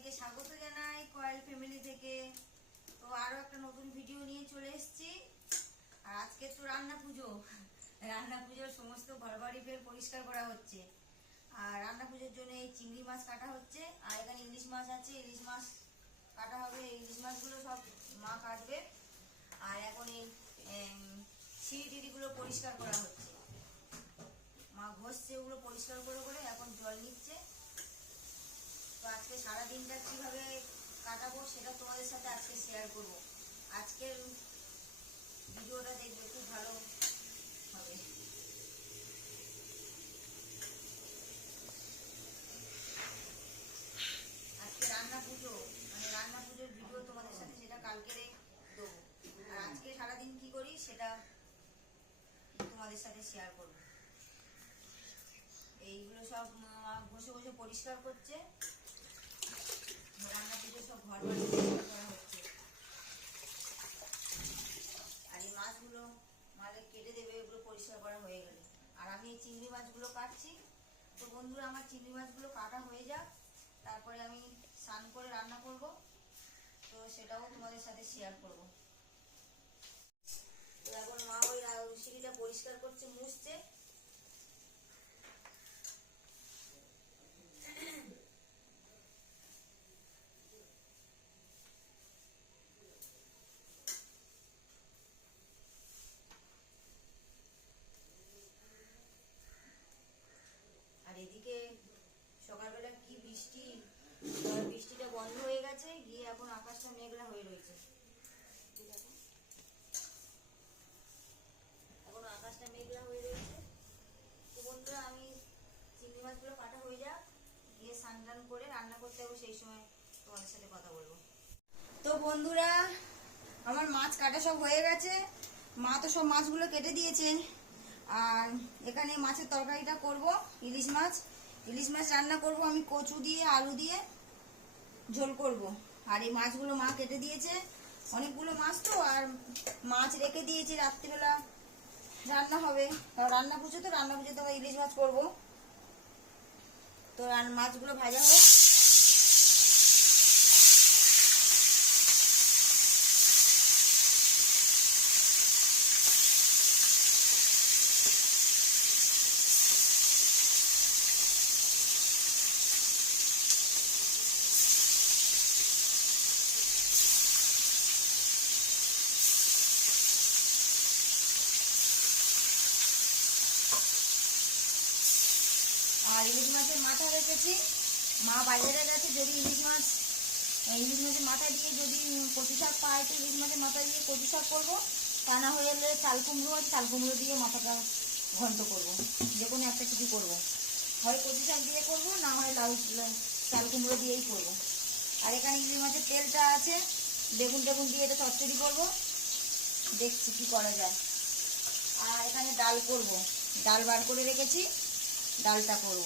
সবাইকে স্বাগত জানাই কয়েল ফ্যামিলি থেকে। তো আরও একটা নতুন ভিডিও নিয়ে চলে এসেছি। আর আজকে তো রান্না পুজো। রান্না পুজোর সমস্ত ঘর বাড়ি ফের পরিষ্কার করা হচ্ছে। আর রান্না পুজোর জন্য এই চিংড়ি মাছ কাটা হচ্ছে। আর এখানে ইলিশ মাছ আছে। ইলিশ মাছ কাটা হবে। ইলিশ মাছগুলো সব মা কাটবে। আর এখন এই সিঁড়ি টিড়িগুলো পরিষ্কার করা হচ্ছে। মা ঘষছে, ওগুলো পরিষ্কার করে করে এখন জল নিচ্ছে। তো আজকে সারা দিনটা কীভাবে কাটাবো সেটা তোমাদের সাথে আজকে শেয়ার করব। আজকের ভিডিওটা দেখবে খুব ভালো হবে। আজকে রান্না পুজো মানে রান্না পুজোর ভিডিও তোমাদের সাথে সেটা কালকে দেবো। আর আজকে সারাদিন কি করি সেটা তোমাদের সাথে শেয়ার করব। এইগুলো সব বসে বসে পরিষ্কার করছে। আর এই মাছগুলো মালে কেটে দেবে, এগুলো পরিষ্কার করা হয়ে গেলে। আর আমি চিংড়ি মাছগুলো কাটছি। তো বন্ধুরা, আমার চিংড়ি মাছগুলো কাটা হয়ে যাক। তারপরে আমি স্নান করে রান্না করব। তো সেটাও তোমাদের সাথে শেয়ার করব। এখন মা ওই সিঁড়িটা পরিষ্কার করছে, মুছছে আর এদিকে সকালবেলা কি বৃষ্টি আর বৃষ্টিটা বন্ধ হয়ে গেছে গিয়ে এখন আকাশটা মেঘলা হয়ে রয়েছে এই দেখো। এখন আকাশটা মেঘলা হয়ে রয়েছে তো বন্ধুরা আমি চিংড়ি মাছগুলো কাটা হয়ে যাক গিয়ে স্নান টান করে রান্না করতে হবে সেই সময় তোমাদের সাথে কথা বলব তো বন্ধুরা আমার মাছ কাটা সব হয়ে গেছে। মা তো সব মাছগুলো কেটে দিয়েছে। আর এখানে মাছের তরকারিটা করব, ইলিশ মাছ। ইলিশ মাছ রান্না করব আমি কচু দিয়ে, আলু দিয়ে, ঝোল করব। আর এই মাছগুলো মা কেটে দিয়েছে। অনেকগুলো মাছ তো, আর মাছ রেখে দিয়েছে রাত্রিবেলা। রান্না হবে। রান্না পুজো তো, রান্না পুজো তো ইলিশ মাছ করব। তো মাছগুলো ভাজা হোক আর ইলিশ মাছের মাথা রেখেছি। মা বাজারে গেছে, যদি ইলিশ মাছ ইলিশ মাছের মাথা দিয়ে যদি কচু শাক পায়, তো ইলিশ মাছের মাথা দিয়ে কচু শাক করব। তা না হয়ে গেলে চাল কুমড়ো আছে, চাল কুমড়ো দিয়ে মাথাটা ঘন্ট করব। যে কোনো একটা কিছু করব। হয় কচু শাক দিয়ে করব, না হয় লাউ, চাল কুমড়ো দিয়েই করব। আর এখানে ইলিশ মাছের তেলটা আছে, বেগুন টেগুন দিয়ে এটা চচ্চড়ি করব। দেখছি কী করা যায়। আর এখানে ডাল করব। ডাল বার করে রেখেছি, ডালটা করব।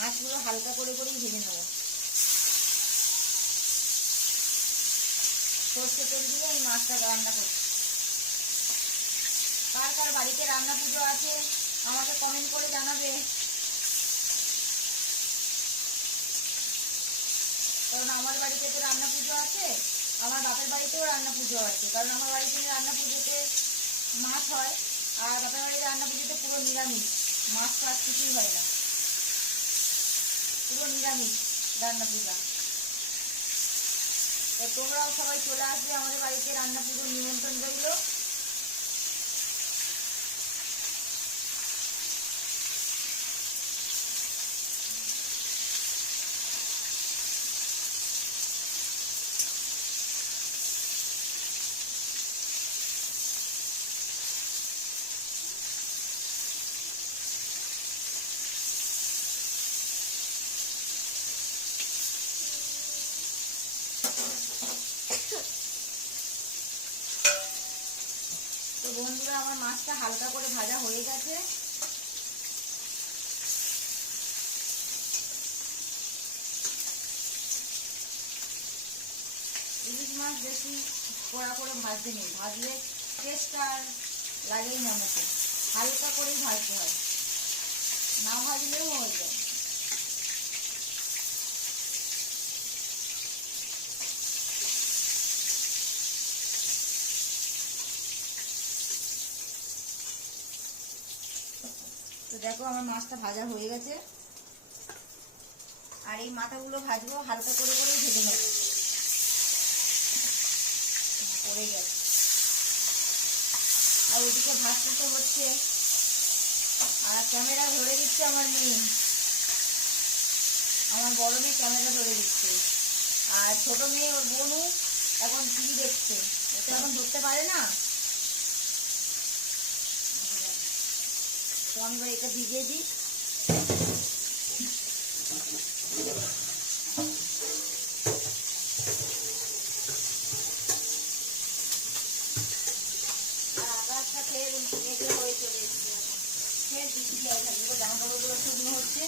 মাছগুলো হালকা করে করেই ভেজে নেব। সর্ষে তেল দিয়ে এই মাছটা রান্না করছি। কার কার বাড়িতে রান্না পুজো আছে, আমাকে কমেন্ট করে জানাবে। কারণ আমার বাড়িতে তো রান্না পুজো আছে, আমার বাপের বাড়িতেও রান্না পুজো আছে। কারণ আমার বাড়িতে রান্না পুজোতে মাছ হয়, আর বাপের বাড়িতে রান্না পুজোতে পুরো নিরামিষ, মাছ টাছ কিছুই হয় না। পুরো নিরামিষ রান্না পূজা। তো তোমরাও সবাই চলে আসবে আমাদের বাড়িতে রান্না পুজোর নিমন্ত্রণ রইল তো বন্ধুরা, আমার মাছটা হালকা করে ভাজা হয়ে গেছে। ইলিশ মাছ বেশি কড়া করে ভাজতে নেই। ভাজলে টেস্ট আর লাগেই না মুখে। হালকা করেই ভাজতে হয়। না ভাজলেও হয়ে যায় তো দেখো আমার মাছটা ভাজা হয়ে গেছে। আর এই মাথাগুলো ভাজবো, হালকা করে করে ভেজে নেব। পড়ে গেছে। আর ওদিকে ভাতটা তো হচ্ছে। আর ক্যামেরা ধরে দিচ্ছে আমার মেয়ে। আমার বড় মেয়ে ক্যামেরা ধরে দিচ্ছে। আর ছোট মেয়ে ওর বোনু এখন টিভি দেখছে। ও তো এখন ধরতে পারে না? তো আমি এবার এটা ভিজিয়ে দিই আর আকাশটা ফের মেঘে হয়ে চলে এসেছে এখন। ফের বৃষ্টি আসবে জামা কাপড়গুলো শুকনো হচ্ছে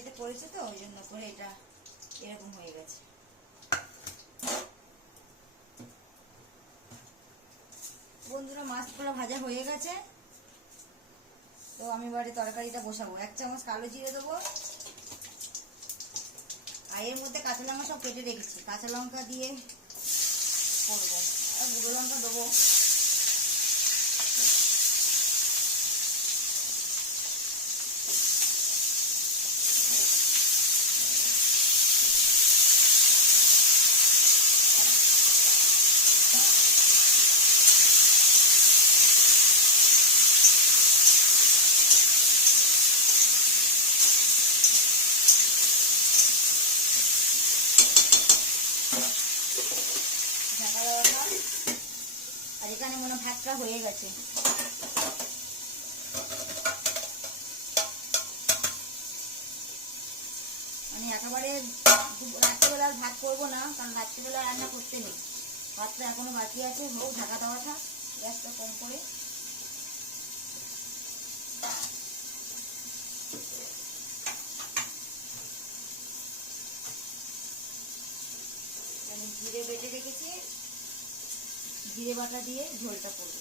এতে পড়েছে তো, ওই জন্য করে এটা এরকম হয়ে গেছে। বন্ধুরা, মাছগুলো ভাজা হয়ে গেছে। তো আমি এবারে তরকারিটা বসাবো। এক চামচ কালো জিরে দেবো। আর এর মধ্যে কাঁচা লঙ্কা সব কেটে রেখেছি। কাঁচা লঙ্কা দিয়ে করব। আর গুঁড়ো লঙ্কা দেবো ঢাকা দেওয়াটা আর এখানে মনে ভাতটা হয়ে গেছে। মানে একেবারে রাত্রিবেলা ভাত করব না, কারণ রাত্রিবেলা রান্না করতে নেই। ভাতটা এখনও বাকি আছে, হোক, ঢাকা দেওয়া থাক গ্যাসটা কম করে। আমি জিরে বেটে জিরে বাটা দিয়ে ঝোলটা করব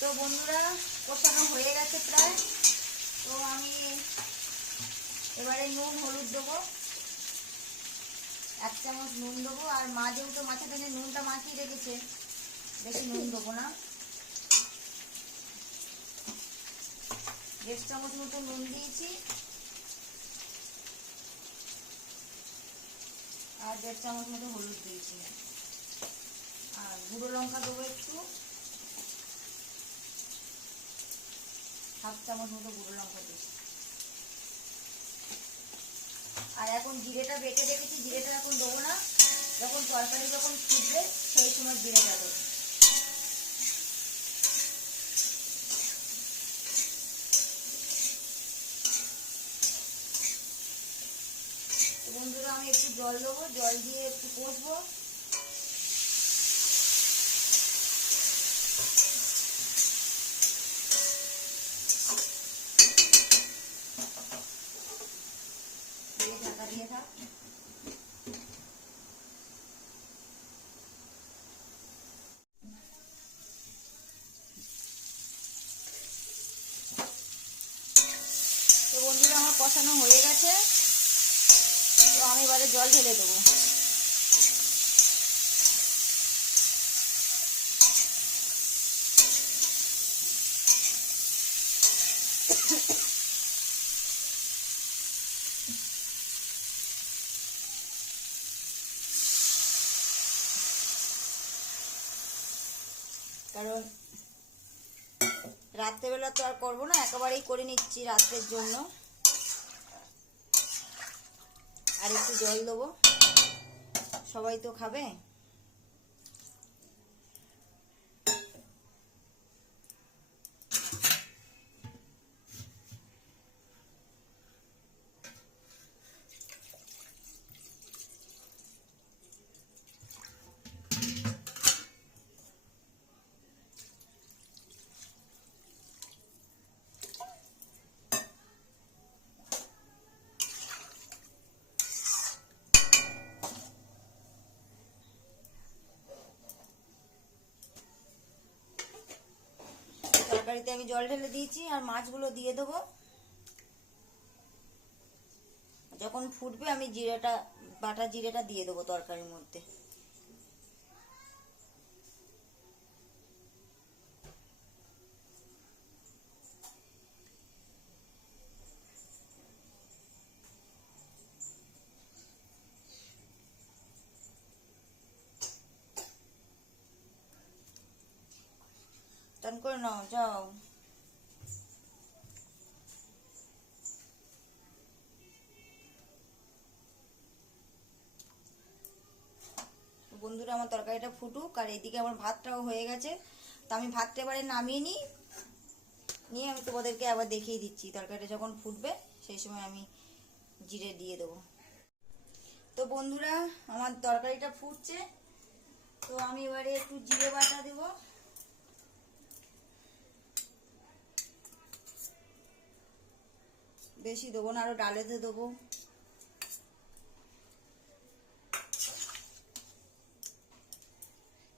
তো বন্ধুরা কষানো হয়ে গেছে প্রায় তো আমি এবারে নুন, হলুদ দেবো। এক চামচ নুন দেবো, আর মা যেহেতু মাছের টেনে নুনটা মাখিয়ে রেখেছে, বেশি নুন দেবো না। দেড় চামচ মতো নুন দিয়েছি। আর দেড় চামচ মতো হলুদ দিয়েছি। আর গুঁড়ো লঙ্কা দেবো একটু। হাফ চামচ মতো গুঁড়ো লঙ্কা দিয়েছি। আর এখন জিরেটা বেটে রেখেছি, জিরেটা এখন দেবো না। যখন তরকারি যখন ফুটবে, সেই সময় জিরেটা দেবো। বন্ধুরা, আমি একটু জল দেবো, জল দিয়ে একটু কষবো দিয়ে থাক তো বন্ধুরা আমার কষানো হয়ে গেছে তো আমি এবারে জল ঢেলে দেবো। কারণ রাত্রেবেলা তো আর করব না, একেবারেই করে নিচ্ছি রাত্রের জন্য। আর একটু জল দেবো। সবাই তো খাবে? তরকারিতে আমি জল ঢেলে দিয়েছি আর মাছগুলো দিয়ে দেবো। যখন ফুটবে আমি জিরেটা, বাটা জিরেটা দিয়ে দেবো তরকারির মধ্যে। নাও যাও বন্ধুরা, আমার তরকারিটা ফুটুক, আর এদিকে আমার ভাতটাও হয়ে গেছে। তো আমি ভাতটা এবারে নামিয়ে নিই। নিয়ে আমি তোমাদেরকে আবার দেখিয়ে দিচ্ছি, তরকারিটা যখন ফুটবে, সেই সময় আমি জিরে দিয়ে দেবো। তো বন্ধুরা, আমার তরকারিটা ফুটছে। তো আমি এবারে একটু জিরে বাটা দেবো। বেশি দেবো না, আরও ডালেতে দেবো।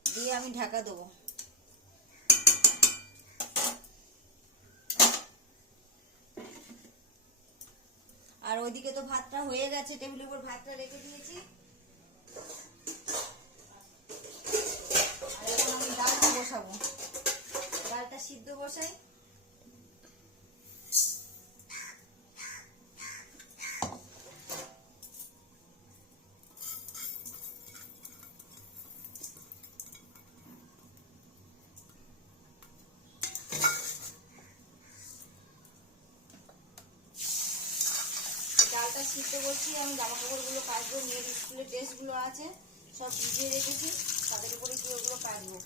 দিয়ে আমি ঢাকা দেবো। আর ওইদিকে তো ভাতটা হয়ে গেছে, টেবিলের উপর ভাতটা রেখে দিয়েছি আর এখন আমি ডালটা বসাবো ডালটা সিদ্ধ বসাই ডালটা সিদ্ধ করছি আমি জামা কাপড়গুলো কাচবো, মেয়ের স্কুলের ড্রেসগুলো আছে, সব ভিজিয়ে রেখেছি, তাদের উপরে গিয়ে ওগুলো কাচবো।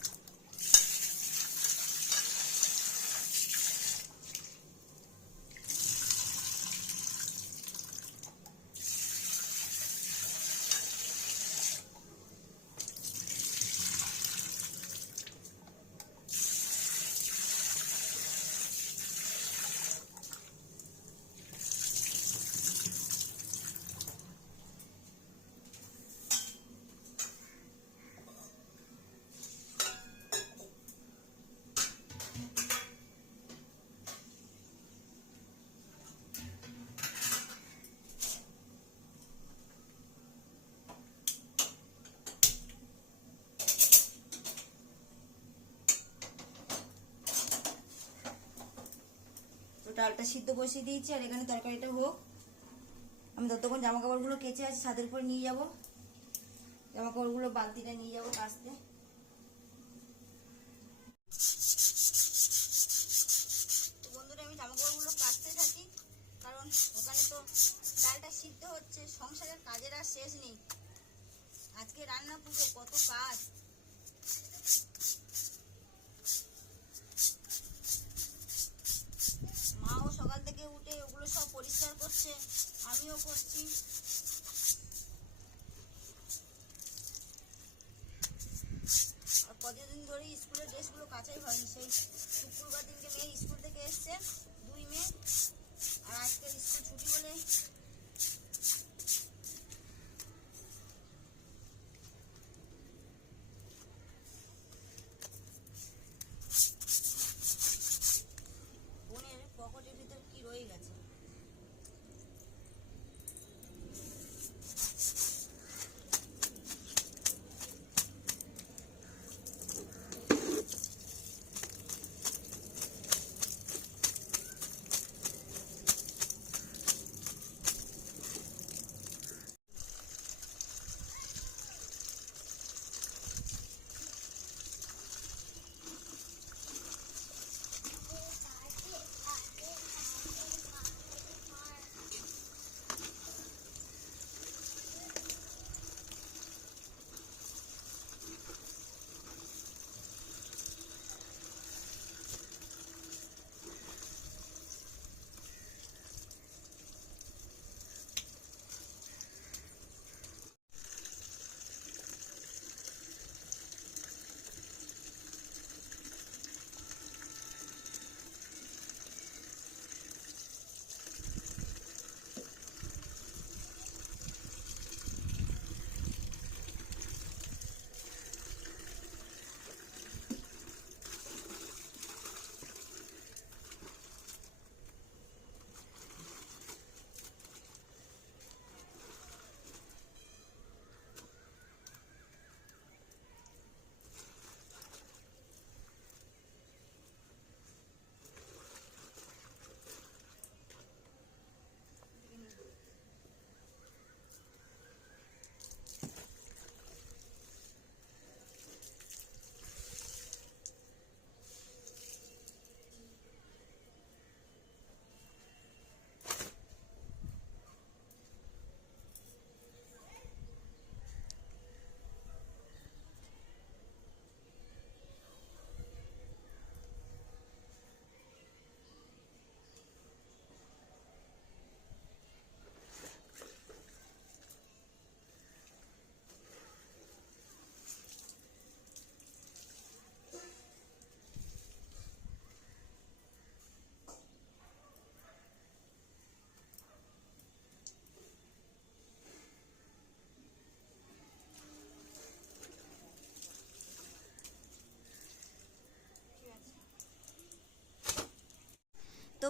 ডালটা সিদ্ধ বসিয়ে দিয়েছি, আর এখানে তরকারিটা হোক। আমি ততক্ষণ জামা কাপড়গুলো কেচে আছি, ছাদের উপর নিয়ে যাব। জামা কাপড়গুলো বালতিটা নিয়ে যাব কাচতে তো বন্ধুরা আমি জামা কাপড়গুলো কাচতে থাকি কারণ ওখানে তো ডালটা সিদ্ধ হচ্ছে সংসারের কাজের আর শেষ নেই আজকে রান্না পুজো কত কাজ মাও সকাল থেকে উঠে ওগুলো সব পরিষ্কার করছে আমিও করছি আর কতদিন ধরে স্কুলের ড্রেসগুলো কাচাই হয়নি, সেই শুক্রবার দিনকে মেয়ে স্কুল থেকে এসছে, দুই মেয়ে, আর আজকে স্কুল ছুটি বলে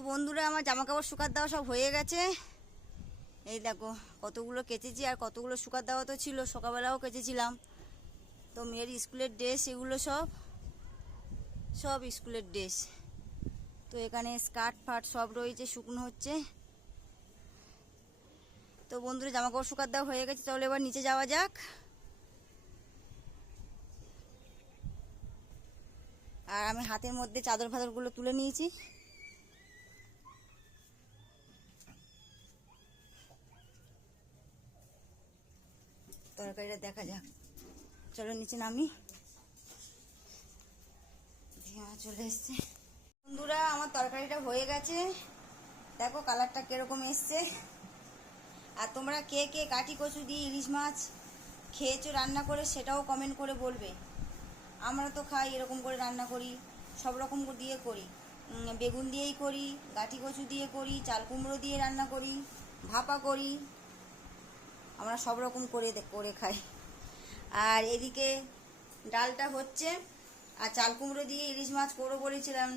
বন্ধুরা, আমার জামা কাপড় শুকাত দেওয়া সব হয়ে গেছে। এই দেখো, কতগুলো কেচেছি আর কতগুলো শুকাত দেওয়া তো ছিল, সকালবেলাও কেচেছিলাম। তো মেয়ের স্কুলের ড্রেস, এগুলো সব সব স্কুলের ড্রেস। তো এখানে স্কার্ট ফাট সব রয়েছে, শুকনো হচ্ছে। তো বন্ধুরা জামা কাপড় শুকাত দেওয়া হয়ে গেছে তাহলে এবার নিচে যাওয়া যাক। আর আমি হাতের মধ্যে চাদর ফাদরগুলো তুলে নিয়েছি। তরকারিটা দেখা যাক। চলো নিচে নামি। চলে এসছে। বন্ধুরা, আমার তরকারিটা হয়ে গেছে। দেখো, কালারটা কীরকম এসছে। আর তোমরা কে কে কাটি কচু দিয়ে ইলিশ মাছ খেয়েছো, রান্না করে সেটাও কমেন্ট করে বলবে। আমরা তো খাই, এরকম করে রান্না করি, সব রকম দিয়ে করি। বেগুন দিয়েই করি গাঠি কচু দিয়ে করি, চাল কুমড়ো দিয়ে রান্না করি, ভাপা করি। আমরা সব রকম করে করে খাই। আর এদিকে ডালটা হচ্ছে, আর চাল কুমড়ো দিয়ে ইলিশ মাছ করব বলেছিলাম।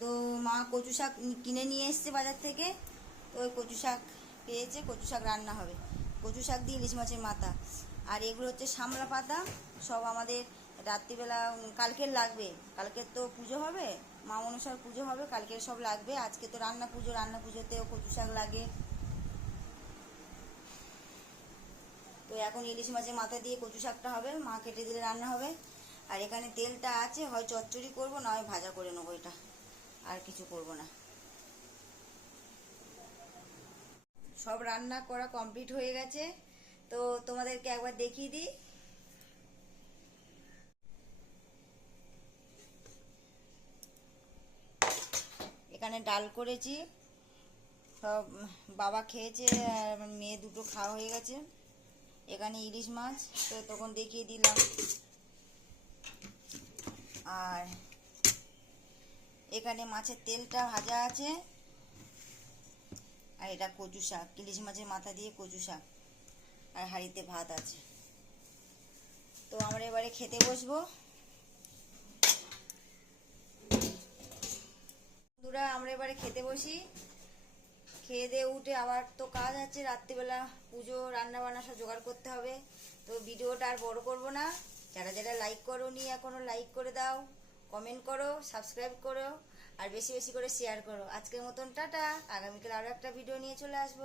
তো মা কচু শাক কিনে নিয়ে এসছে বাজার থেকে। তো ওই কচু শাক পেয়েছে, কচু শাক রান্না হবে। কচু শাক দিয়ে ইলিশ মাছের মাথা। আর এগুলো হচ্ছে সামলা পাতা, সব আমাদের রাত্রিবেলা কালকের লাগবে। কালকের তো পুজো হবে, মা অনুসার পুজো হবে, কালকের সব লাগবে। আজকে তো রান্না পুজো, রান্না পুজোতেও কচু শাক লাগে। এখন ইলিশ মাছের মাথা দিয়ে কচু শাকটা হবে, মা কেটে দিলে রান্না হবে। আর এখানে তেলটা আছে, হয় চচ্চড়ি করব, না হয় ভাজা করে নেব এটা। আর কিছু করব না। সব রান্না করা কমপ্লিট হয়ে গেছে। তো তোমাদেরকে একবার দেখিয়ে দিই। এখানে ডাল করেছি। সব বাবা খেয়েছে, আর মেয়ে দুটো খাওয়া হয়ে গেছে। এখানে ইলিশ মাছ, তো তখন দেখিয়ে দিলাম। আর এখানে মাছের তেলটা ভাজা আছে। আর এটা কচু শাক, ইলিশ মাছের মাথা দিয়ে কচু শাক। আর হাঁড়িতে ভাত আছে। তো আমরা এবারে খেতে বসবো। বন্ধুরা, আমরা এবারে খেতে বসি। খেয়ে দিয়ে উঠে আবার তো কাজ আছে, রাত্রিবেলা পুজো রান্না বান্না সব জোগাড় করতে হবে। তো ভিডিওটা আর বড় করব না। যারা যারা লাইক করো নি এখনও লাইক করে দাও কমেন্ট করো সাবস্ক্রাইব করো, আর বেশি বেশি করে শেয়ার করো। আজকের মতন টাটা। আগামীকাল আরও একটা ভিডিও নিয়ে চলে আসব।